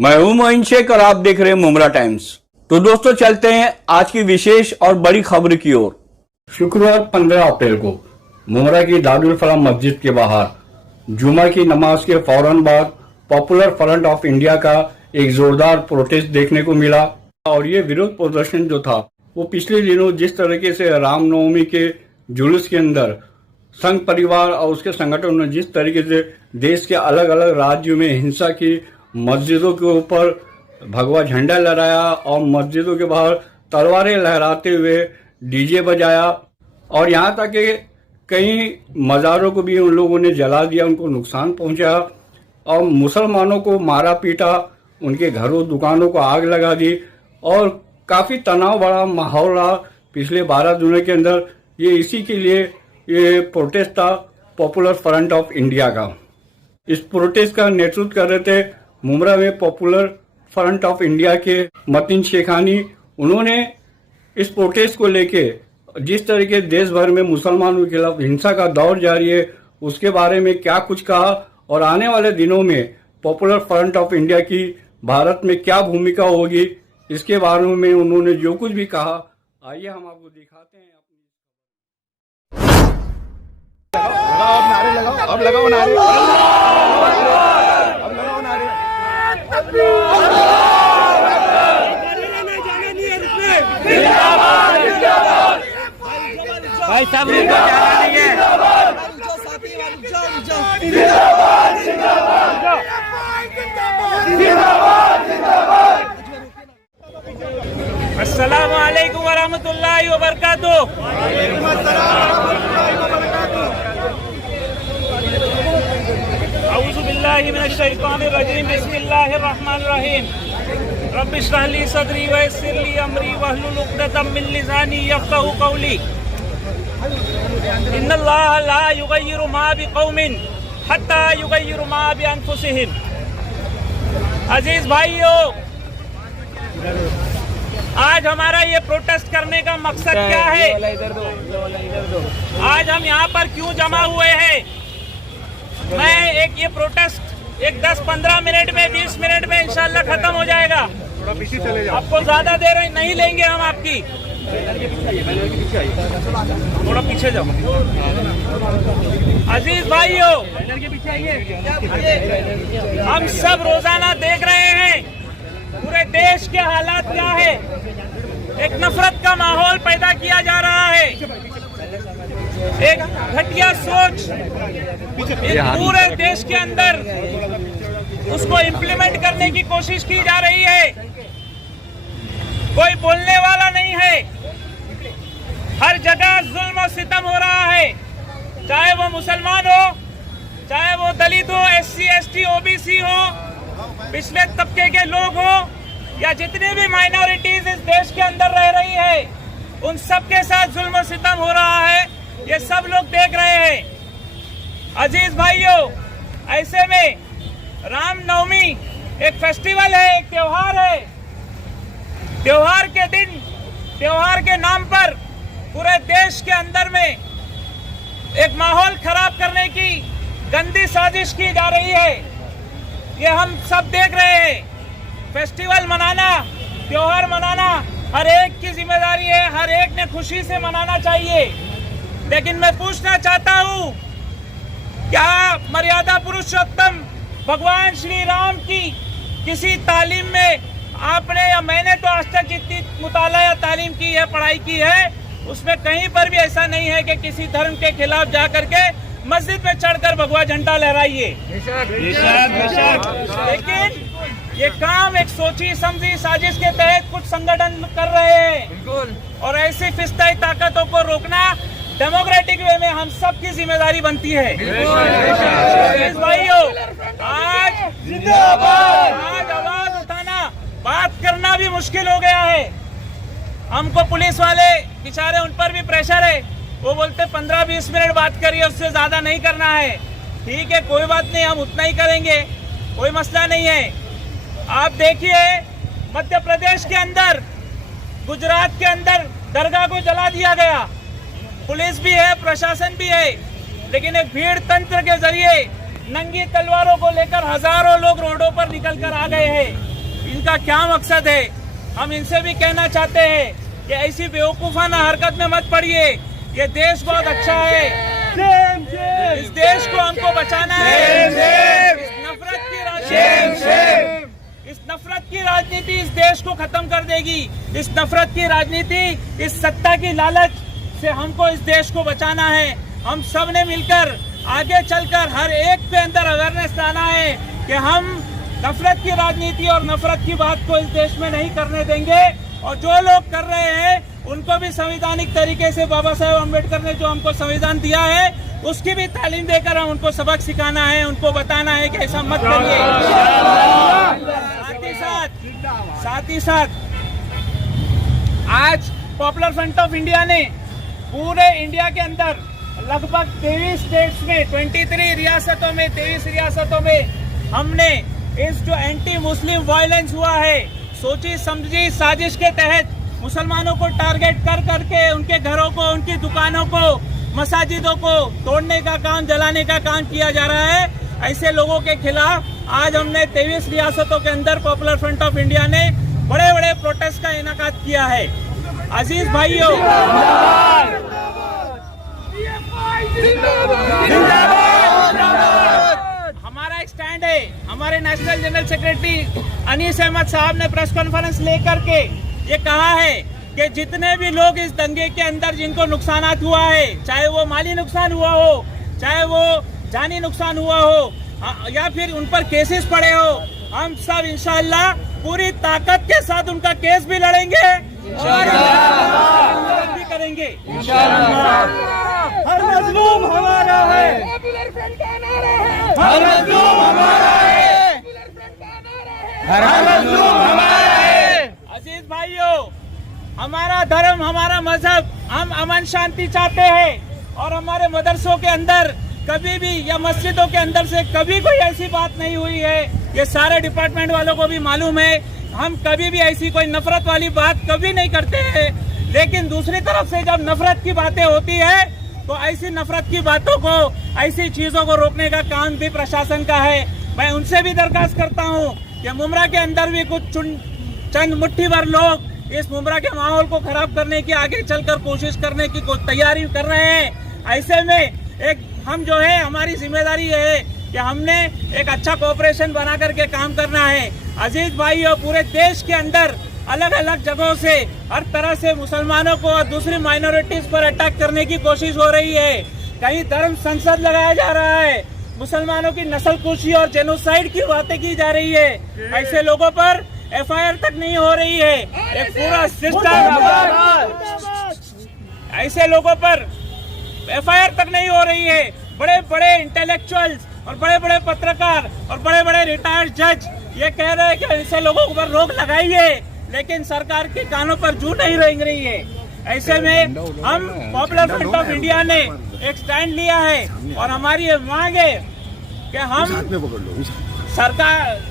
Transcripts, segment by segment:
मैं हूं मोइन शेख और आप देख रहे हैं मुमरा टाइम्स। तो दोस्तों चलते हैं आज की विशेष और बड़ी खबर की ओर। शुक्रवार 15 अप्रैल को मुमरा की दारुल फलाह मस्जिद के बाहर जुमा की नमाज के फौरन बाद पॉपुलर फ्रंट ऑफ इंडिया का एक जोरदार प्रोटेस्ट देखने को मिला। और ये विरोध प्रदर्शन जो था वो पिछले दिनों जिस तरीके से रामनवमी के जुलूस के अंदर संघ परिवार और उसके संगठनों ने जिस तरीके से देश के अलग अलग राज्यों में हिंसा की, मस्जिदों के ऊपर भगवा झंडा लहराया और मस्जिदों के बाहर तलवारें लहराते हुए डीजे बजाया और यहाँ तक कि कई मज़ारों को भी उन लोगों ने जला दिया, उनको नुकसान पहुंचाया और मुसलमानों को मारा पीटा, उनके घरों दुकानों को आग लगा दी और काफ़ी तनाव बड़ा माहौल रहा पिछले 12 दिनों के अंदर। ये इसी के लिए ये प्रोटेस्ट था पॉपुलर फ्रंट ऑफ इंडिया का। इस प्रोटेस्ट का नेतृत्व कर रहे थे मुमरा में पॉपुलर फ्रंट ऑफ इंडिया के मतीन शेखानी। उन्होंने इस प्रोटेस्ट को लेके जिस तरीके देश भर में मुसलमानों के खिलाफ हिंसा का दौर जारी है उसके बारे में क्या कुछ कहा और आने वाले दिनों में पॉपुलर फ्रंट ऑफ इंडिया की भारत में क्या भूमिका होगी, इसके बारे में उन्होंने जो कुछ भी कहा, आइए हम आपको दिखाते हैं। अब लगाओ नारे। भाई साहब उनको जाना नहीं है। अस्सलामु अलैकुम वरहमतुल्लाहि वबरकातुह। औज़ु बिल्लाहि मिनश शैतानिर रजीम। बिस्मिल्लाहिर रहमानिर रहीम। रब्बि इश्रह ली सदरी व यस्सिर ली अमरी वहलुल उक़दतम मिन लिसानी यफ़क़हू क़ौली। इन्नल्लाह ला युग़य्यिरु मा बिक़ौमिन हत्ता युग़य्यिरु मा बिअन्फुसिहिम। अजीज भाइयों, आज हमारा ये प्रोटेस्ट करने का मकसद क्या है? आज हम यहाँ पर क्यों जमा हुए हैं? मैं ये प्रोटेस्ट 10-15 मिनट में, 20 मिनट में इंशाल्लाह खत्म हो जाएगा। आपको ज्यादा देर नहीं लेंगे हम आपकी। थोड़ा पीछे जाओ। अजीज भाइयों, हम सब रोजाना देख रहे हैं पूरे देश के हालात क्या है। एक नफरत का माहौल पैदा किया जा रहा है, एक घटिया सोच एक पूरे देश के अंदर उसको इम्प्लीमेंट करने की कोशिश की जा रही है। कोई बोलने वाला नहीं है, हर जगह जुल्म और सितम हो रहा है, चाहे वो मुसलमान हो, चाहे वो दलित हो, SC ST OBC हो, पिछले तबके के लोग हो या जितनी भी माइनॉरिटीज इस देश के अंदर रह रही है, उन सब के साथ जुल्म और सितम हो रहा है। ये सब लोग देख रहे हैं। अजीज भाइयों, ऐसे में रामनवमी एक फेस्टिवल है, एक त्योहार है। त्योहार के दिन, त्योहार के नाम पर पूरे देश के अंदर में एक माहौल खराब करने की गंदी साजिश की जा रही है। ये हम सब देख रहे हैं। फेस्टिवल मनाना, त्योहार मनाना हर एक की जिम्मेदारी है, हर एक ने खुशी से मनाना चाहिए। लेकिन मैं पूछना चाहता हूँ, क्या मर्यादा पुरुषोत्तम भगवान श्री राम की किसी तालीम में आपने या मैंने तो आज तक जितनी मुताला या तालीम की है, पढ़ाई की है, उसमें कहीं पर भी ऐसा नहीं है कि किसी धर्म के खिलाफ जा करके मस्जिद में चढ़कर भगवा झंडा लहराइए। लेकिन ये काम एक सोची समझी साजिश के तहत कुछ संगठन कर रहे हैं और ऐसी फिस्ताई ताकतों को रोकना डेमोक्रेटिक वे में हम सब की जिम्मेदारी बनती है। भाइयों, आज आवाज उठाना, बात करना भी मुश्किल हो गया है। हमको पुलिस वाले बेचारे, उन पर भी प्रेशर है। वो बोलते 15-20 मिनट बात करिए, उससे ज्यादा नहीं करना है। ठीक है, कोई बात नहीं, हम उतना ही करेंगे, कोई मसला नहीं है। आप देखिए, मध्य प्रदेश के अंदर, गुजरात के अंदर दरगाह को जला दिया गया। पुलिस भी है, प्रशासन भी है, लेकिन एक भीड़ तंत्र के जरिए नंगी तलवारों को लेकर हजारों लोग रोडों पर निकलकर आ गए हैं। इनका क्या मकसद है। हम इनसे भी कहना चाहते हैं कि ऐसी बेवकूफाना हरकत में मत पड़िए। ये देश बहुत अच्छा है, इस देश को हमको बचाना है। इस नफरत की राजनीति इस देश को खत्म कर देगी। इस नफरत की राजनीति, इस सत्ता की लालच से हमको इस देश को बचाना है। हम सब ने मिलकर आगे चलकर हर एक पे अंदर अवेयरनेस लाना है कि हम नफरत की राजनीति और नफरत की बात को इस देश में नहीं करने देंगे। और जो लोग कर रहे हैं उनको भी संवैधानिक तरीके से बाबा साहेब अम्बेडकर ने जो हमको संविधान दिया है उसकी भी तालीम देकर हम उनको सबक सिखाना है, उनको बताना है कि ऐसा मत करिए। साथ ही साथ आज पॉपुलर फ्रंट ऑफ इंडिया ने पूरे इंडिया के अंदर लगभग 23 स्टेट्स में 23 रियासतों में 23 रियासतों में हमने इस जो एंटी मुस्लिम वायलेंस हुआ है, सोची समझी साजिश के तहत मुसलमानों को टारगेट कर करके उनके घरों को, उनकी दुकानों को, मसाजिदों को तोड़ने का काम, जलाने का काम किया जा रहा है। ऐसे लोगों के खिलाफ आज हमने 23 रियासतों के अंदर पॉपुलर फ्रंट ऑफ इंडिया ने बड़े बड़े प्रोटेस्ट का इनेकाद किया है। अजीज भाइयों, हमारा एक स्टैंड है। हमारे national general secretary Anees Ahmad sahab ने प्रेस कॉन्फ्रेंस लेकर के ये कहा है कि जितने भी लोग इस दंगे के अंदर जिनको नुकसानात हुआ है, चाहे वो माली नुकसान हुआ हो, चाहे वो जानी नुकसान हुआ हो या फिर उन पर केसेस पड़े हो, हम सब इंशाअल्लाह पूरी ताकत के साथ उनका केस भी लड़ेंगे और भी करेंगे। हर मजलूम हमारा है, हर मजलूम हमारा है, हर मजलूम हमारा है। अजीज भाइयों, हमारा धर्म, हमारा मजहब, हम अमन शांति चाहते हैं और हमारे मदरसों के अंदर कभी भी या मस्जिदों के अंदर से कभी कोई ऐसी बात नहीं हुई है। ये सारे डिपार्टमेंट वालों को भी मालूम है। हम कभी भी ऐसी कोई नफरत वाली बात कभी नहीं करते हैं। लेकिन दूसरी तरफ से जब नफरत की बातें होती है तो ऐसी नफरत की बातों को, ऐसी चीजों को रोकने का काम भी प्रशासन का है। मैं उनसे भी दरखास्त करता हूँ कि मुमरा के अंदर भी कुछ चंद मुट्ठी भर लोग इस मुमरा के माहौल को खराब करने की, आगे चलकर कोशिश करने की तैयारी कर रहे हैं। ऐसे में एक हम जो है, हमारी जिम्मेदारी है कि हमने एक अच्छा कोऑपरेशन बना करके काम करना है। अजीज भाइयों, पूरे देश के अंदर अलग अलग जगहों से हर तरह से मुसलमानों को और दूसरी माइनॉरिटीज पर अटैक करने की कोशिश हो रही है। कहीं धर्म संसद लगाया जा रहा है, मुसलमानों की नस्लकुशी और जेनोसाइड की बातें की जा रही है। ऐसे लोगों पर FIR तक नहीं हो रही है। एक पूरा सिस्टम, ऐसे लोगों पर FIR तक नहीं हो रही है। बड़े बड़े इंटेलेक्चुअल्स और बड़े बड़े पत्रकार और बड़े बड़े रिटायर्ड जज ये कह रहे हैं कि ऐसे लोगों पर रोक लगाइए, लेकिन सरकार के कानों पर जू नहीं रेंग रही है। ऐसे में हम पॉपुलर फ्रंट ऑफ इंडिया ने एक स्टैंड लिया है और हमारी ये मांग है कि हम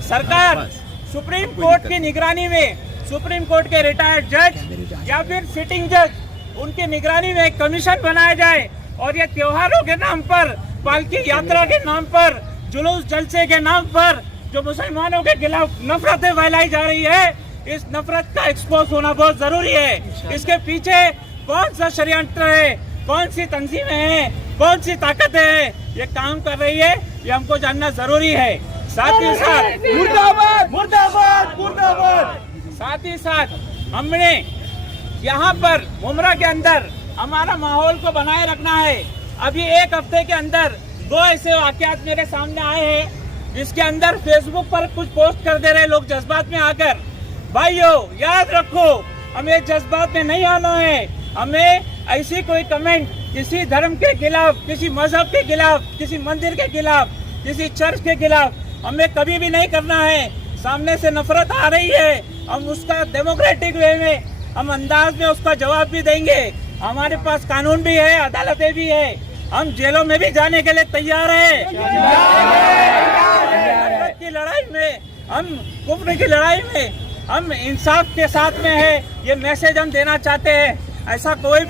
सरकार सुप्रीम कोर्ट की निगरानी में, सुप्रीम कोर्ट के रिटायर्ड जज या फिर सिटिंग जज, उनकी निगरानी में एक कमीशन बनाया जाए और ये त्योहारों के नाम पर, पालकी यात्रा के नाम पर, जुलूस जलसे के नाम पर जो मुसलमानों के खिलाफ नफरतें फैलाई जा रही है, इस नफरत का एक्सपोज होना बहुत जरूरी है। इसके पीछे कौन सा षड्यंत्र है, कौन सी तंजीमें हैं, कौन सी ताकत है ये काम कर रही है, ये हमको जानना जरूरी है। साथ ही साथ मुर्दाबाद मुर्दाबाद मुर्दाबाद, साथ ही साथ हमने यहाँ पर मुमरा के अंदर हमारा माहौल को बनाए रखना है। अभी एक हफ्ते के अंदर 2 ऐसे वाकयात मेरे सामने आए हैं जिसके अंदर फेसबुक पर कुछ पोस्ट कर दे रहे लोग जज्बात में आकर। भाइयों, याद रखो, हमें जज्बात में नहीं आना है। हमें ऐसी कोई कमेंट किसी धर्म के खिलाफ, किसी मजहब के खिलाफ, किसी मंदिर के खिलाफ, किसी चर्च के खिलाफ हमें कभी भी नहीं करना है। सामने से नफरत आ रही है, हम उसका डेमोक्रेटिक वे में, हम अंदाज में उसका जवाब भी देंगे। हमारे पास कानून भी है, अदालतें भी है, हम जेलों में भी जाने के लिए तैयार हैं। की लड़ाई में, हम कुफ्र की लड़ाई में हम इंसाफ के साथ में है, ये मैसेज हम देना चाहते हैं। ऐसा कोई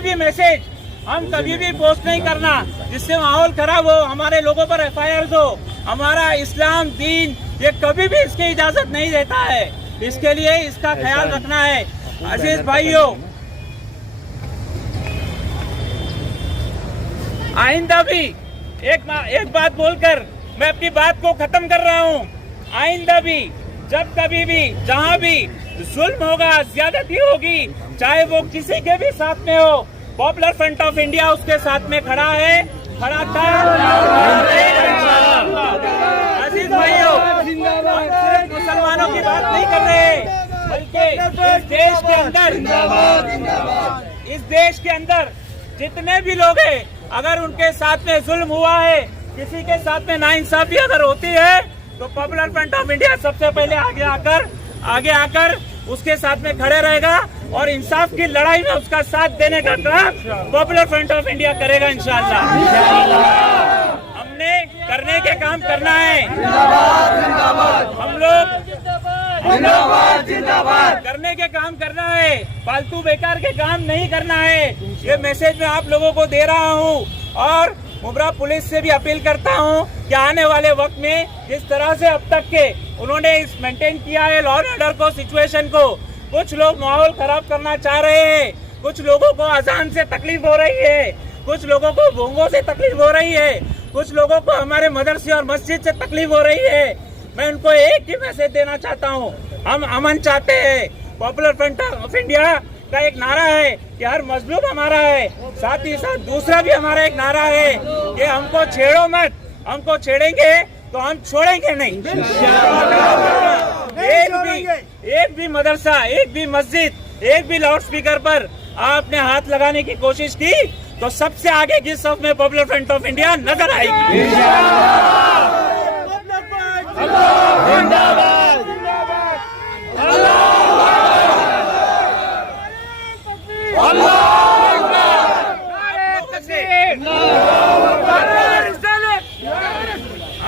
भी मैसेज हम कभी भी पोस्ट नहीं करना जिससे माहौल खराब हो, हमारे लोगों पर FIR हो। हमारा इस्लाम दीन ये कभी भी इसकी इजाजत नहीं देता है। इसके लिए इसका ख्याल रखना है। अजीज भाइयों, आइंदा भी एक बात बोलकर मैं अपनी बात को खत्म कर रहा हूँ। आइंदा भी जब कभी भी जहाँ भी जुल्म होगा, ज्यादती होगी, चाहे वो किसी के भी साथ में हो, पॉपुलर फ्रंट ऑफ इंडिया उसके साथ में खड़ा है, खड़ा था। अजीज भाइयों, मुसलमानों की बात नहीं कर रहे, बल्कि इस देश के अंदर जितने भी लोग हैं, अगर उनके साथ में जुल्म हुआ है, किसी के साथ में नाइंसाफी अगर होती है, तो पॉपुलर फ्रंट ऑफ इंडिया सबसे पहले आगे आकर उसके साथ में खड़े रहेगा और इंसाफ की लड़ाई में उसका साथ देने का काम पॉपुलर फ्रंट ऑफ इंडिया करेगा इंशाअल्लाह। हमने करने के काम करना है। हम लोग करने के काम करना है, फालतू बेकार के काम नहीं करना है। ये मैसेज मैं आप लोगों को दे रहा हूँ और मुब्रा पुलिस से भी अपील करता हूँ कि आने वाले वक्त में जिस तरह से अब तक के उन्होंने मेंटेन किया है लॉ एंड ऑर्डर को, सिचुएशन को, कुछ लोग माहौल खराब करना चाह रहे हैं, कुछ लोगों को अजान से तकलीफ हो रही है, कुछ लोगों को भोंगों से तकलीफ हो रही है, कुछ लोगों को हमारे मदरसे और मस्जिद से तकलीफ हो रही है। मैं उनको एक ही मैसेज देना चाहता हूँ, हम अमन चाहते हैं। पॉपुलर फ्रंट ऑफ इंडिया का एक नारा है कि हर मजलूम हमारा है, साथ ही साथ दूसरा भी हमारा एक नारा है कि हमको छेड़ो मत, हमको छेड़ेंगे तो हम छोड़ेंगे नहीं। एक भी मदरसा, एक भी मस्जिद, एक भी लाउड स्पीकर पर आपने हाथ लगाने की कोशिश की तो सबसे आगे की सफ में पॉपुलर फ्रंट ऑफ इंडिया नजर आएगी।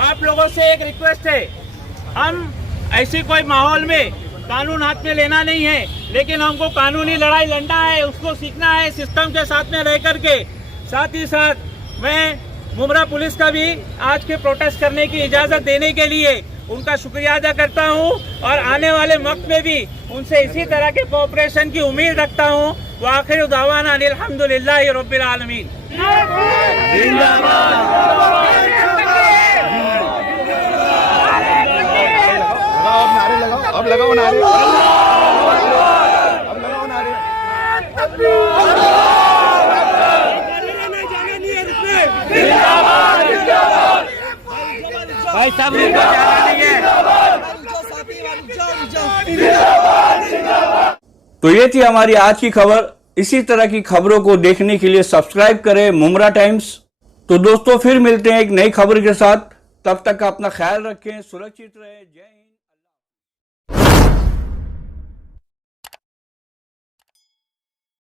आप लोगों से एक रिक्वेस्ट है, हम ऐसी कोई माहौल में कानून हाथ में लेना नहीं है, लेकिन हमको कानूनी लड़ाई लड़ना है, उसको सीखना है सिस्टम के साथ में रह करके। साथ ही साथ मैं मुमरा पुलिस का भी आज के प्रोटेस्ट करने की इजाजत देने के लिए उनका शुक्रिया अदा करता हूं और आने वाले वक्त में भी उनसे इसी तरह के कोऑपरेशन की उम्मीद रखता हूं। व आखिर दावाना अल्हम्दुलिल्लाहि रब्बिल आलमीन। अब लगाओ नारे। भाई साहब नहीं है। तो ये थी हमारी आज की खबर। इसी तरह की खबरों को देखने के लिए सब्सक्राइब करें मुमरा टाइम्स। तो दोस्तों फिर मिलते हैं एक नई खबर के साथ, तब तक अपना ख्याल रखें, सुरक्षित रहें। जय हिंद।